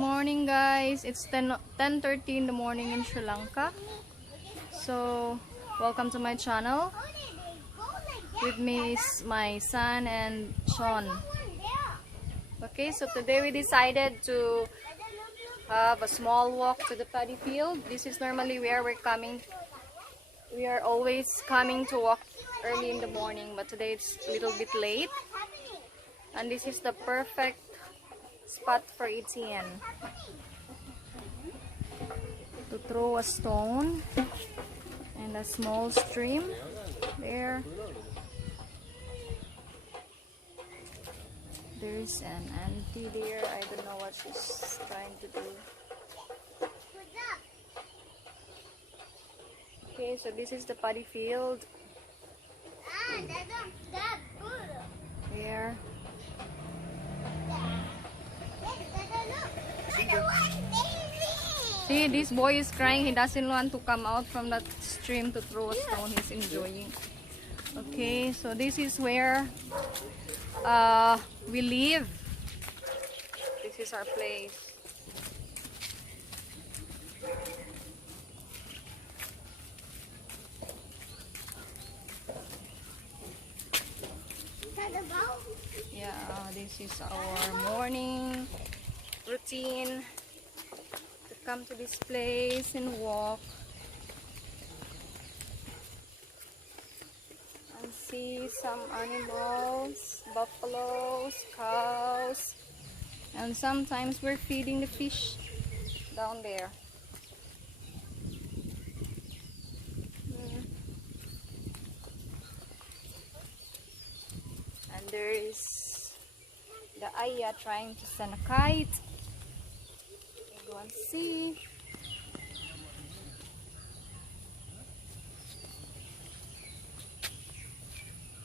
morning, guys. It's 10:30 in the morning in Sri Lanka. So, welcome to my channel. With me is my son and Sean. Okay, so today we decided to have a small walk to the paddy field. This is normally where we're coming. We are always coming to walk early in the morning, but today it's a little bit late. And this is the perfect spot for Etienne to throw a stone and a small stream there. There's an auntie there. I don't know what she's trying to do. Okay, so this is the paddy field. There. See, this boy is crying. He doesn't want to come out from that stream to throw a stone. He's enjoying. Okay, so this is where we live. This is our place. Yeah, this is our morning routine. To come to this place and walk and see some animals, buffaloes, cows, and sometimes we're feeding the fish down there. And there is the ayah trying to send a kite. Go and see.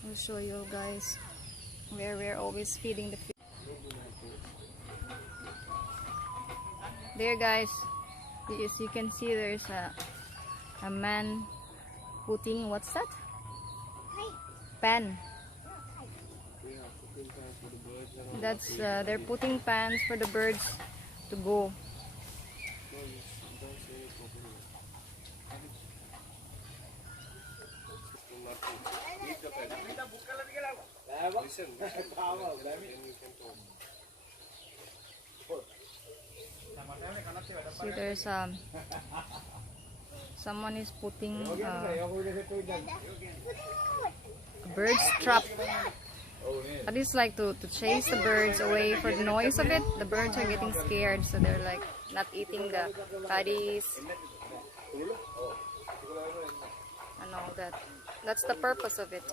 I'll show you guys where we're always feeding the fish. There, guys, as you can see, there's a man putting, what's that? Pan. That's they're putting pans for the birds to go. See, there's someone is putting a bird trap. That is like to chase the birds away. For the noise of it, the birds are getting scared, so they're like not eating the paddies and all that. That's the purpose of it.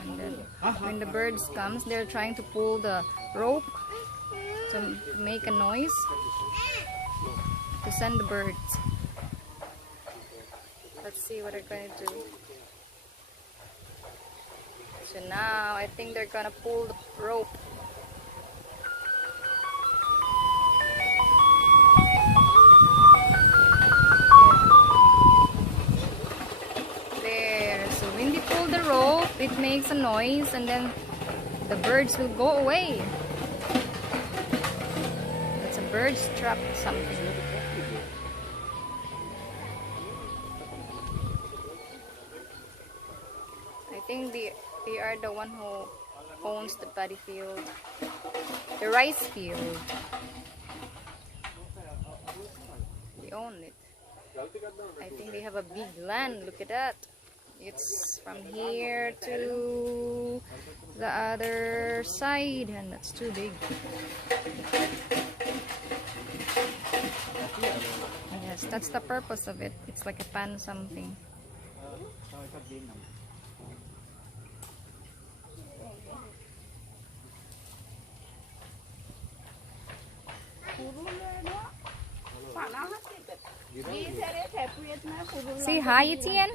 And then when the birds comes, they're trying to pull the rope to make a noise to send the birds. Let's see what they're going to do. So now I think they're gonna pull the rope. There. So when they pull the rope, it makes a noise and then the birds will go away. It's a bird's trap or something. I think they are the one who owns the paddy field, the rice field. They own it. I think they have a big land. Look at that. It's from here to the other side, and that's too big. Yes, that's the purpose of it. It's like a pan something. Say hi, Etienne.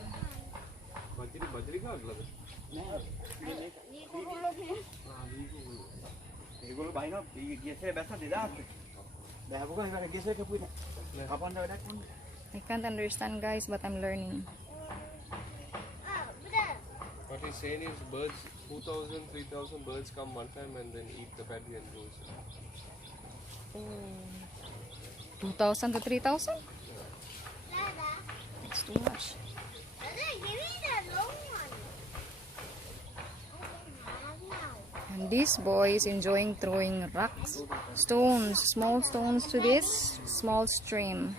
I can't understand, guys, but I'm learning. What he's saying is birds, 2,000, 3,000 birds come one time and then eat the paddy and goes. Oh, 2,000 to 3,000? It's too much. And this boy is enjoying throwing rocks, stones, small stones to this small stream.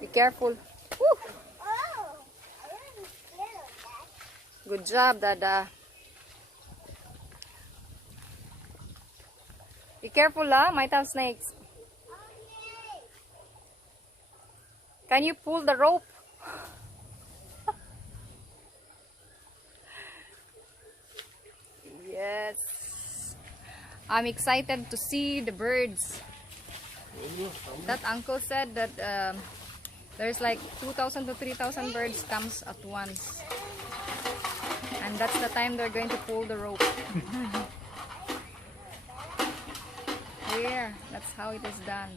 Be careful. Woo! Good job, Dada. Be careful, might have snakes. Can you pull the rope? Yes. I'm excited to see the birds. That uncle said that there's like 2,000 to 3,000 birds comes at once. And that's the time they're going to pull the rope. Here, that's how it is done.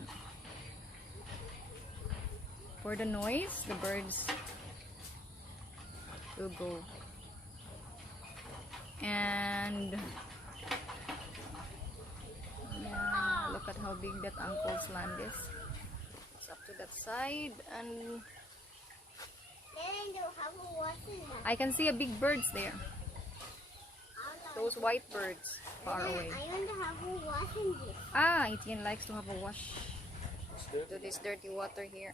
For the noise, the birds will go. And yeah, look at how big that uncle's land is. It's up to that side, and I can see a big birds there. Those white birds far away. Ah, Etienne likes to have a wash to this dirty water here.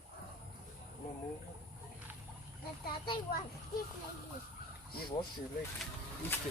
You wash your leg.